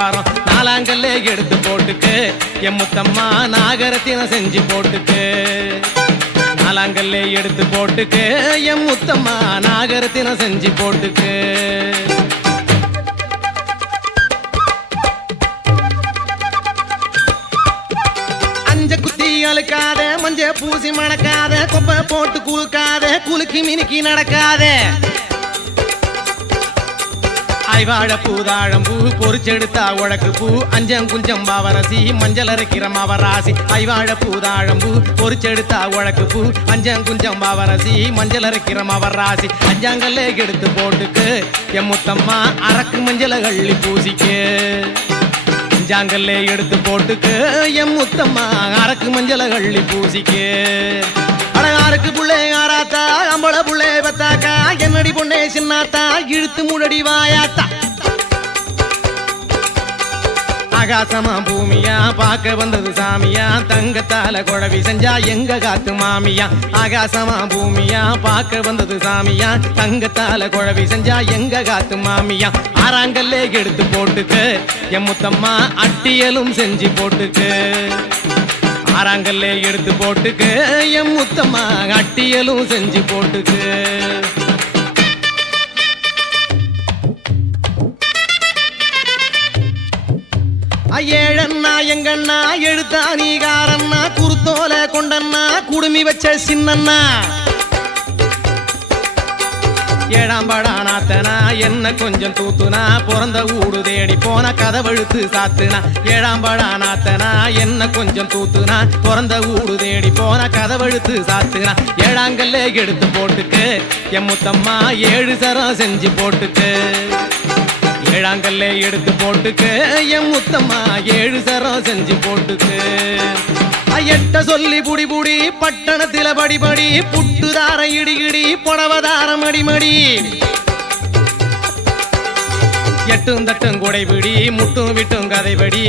வாரம் நாலாங்கல்லே எடுத்து போட்டுக்கு. எம்முத்தம்மா நாகரத்தின செஞ்சு போட்டுக்கு. நாலாங்கல்லே எடுத்து போட்டுக்கு. எம்முத்தம்மா நாகரத்தின செஞ்சு போட்டுக்கு. அஞ்ச குத்தி அழுக்காத மஞ்ச பூசி மணக்காத கொப்பை போட்டு குலுக்காத குலுக்கி மினுக்கி நடக்காத. ஐவாழ வாழ பூதாழம்பூ பொறிச்செடுத்தா உழக்கு பூ அஞ்சம் குஞ்சம் பாவரசி மஞ்சள் அரைக்கிற மாவராசி. ஐவாழ பூதாழம் பூ பொறிச்செடுத்தா உழக்கு பூ அஞ்சம் குஞ்சம் பாவரசி மஞ்சள் அரைக்கிற மாவராசி. அஞ்சாங்கல்ல எடுத்து போட்டுக்கு எம்முத்தம்மா அரக்கு மஞ்சளை கள்ளி பூசிக்கு. அஞ்சாங்கல்ல எடுத்து போட்டுக்கு எம்முத்தம்மா அரக்கு மஞ்சளை கள்ளி பூசிக்கு. அழகாருக்கு பிள்ளை ஆராத்தா அம்பள புள்ளே பத்தாக்கா என்னடி பொண்ணே சின்னாத்தா இழுத்து முழடி வாயாத்தா. ஆகாசமா பூமியா பார்க்க வந்தது சாமியா தங்கத்தால குழவி செஞ்சா எங்க காத்து மாமியா? ஆகாசமா பூமியா பார்க்க வந்தது சாமியா தங்கத்தால குழவி செஞ்சா எங்க காத்து மாமியா? ஆறாங்கல்லே எடுத்து போட்டுக்கு எம்முத்தம்மா அட்டியலும் செஞ்சு போட்டுக்கு. ஆறாங்கல்லே எடுத்து போட்டுக்கு எம் முத்தம்மா அட்டியலும் செஞ்சு போட்டுக்கு. ஏழண்ணா எங்கண்ணா எழுத்தா நீகாரண்ணா குருத்தோல கொண்டண்ணா குடுமி வச்ச சின்னண்ணா. ஏழாம் நாத்தனா என்ன கொஞ்சம் தூத்துனா பிறந்த ஊடு தேடி போன கதவழுத்து சாத்துனா. ஏழாம்படா நாத்தனா என்ன கொஞ்சம் தூத்துனா பிறந்த ஊடு தேடி போன கதவழுத்து சாத்துனா. ஏழாங்கல்ல எடுத்து போட்டுக்கு என் முத்தம்மா ஏழு சரம் செஞ்சு போட்டுக்கு ஏழாங்கல்ல எடுத்து போட்டுக்கு என் முத்தம்மா ஏழு சரம் செஞ்சு போட்டுக்கு எட்ட சொல்லி புடி புடி பட்டணத்தில படிபடி படி புட்டுதார இடிகிடி புடவதாரம் அடிமடி எட்டும் தட்டும் குடைபிடி முட்டும் விட்டும் கதைபடி.